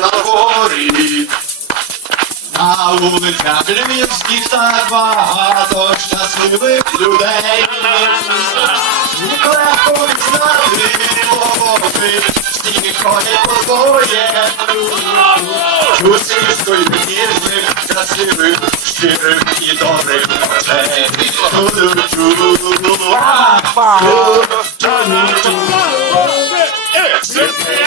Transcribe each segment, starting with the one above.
на горі. На вулицях львівських так багато щасливих людей. Легко знати мови, всі ходять по двоє. Чусівської вірних, красивих, щирих і добрих людей. Ту-ду-чу, а, ту-ду-чу. Світлі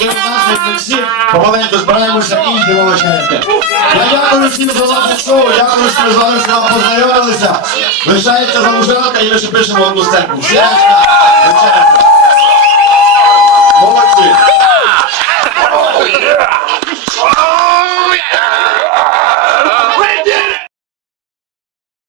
двоє, всі Помаленьку збираємося і йдемо. Я дякую всім за ваше шоу, дякую, що ми з вами сюди познайомилися. Лишається залужанка і ми ще пишемо одну степу. Всі.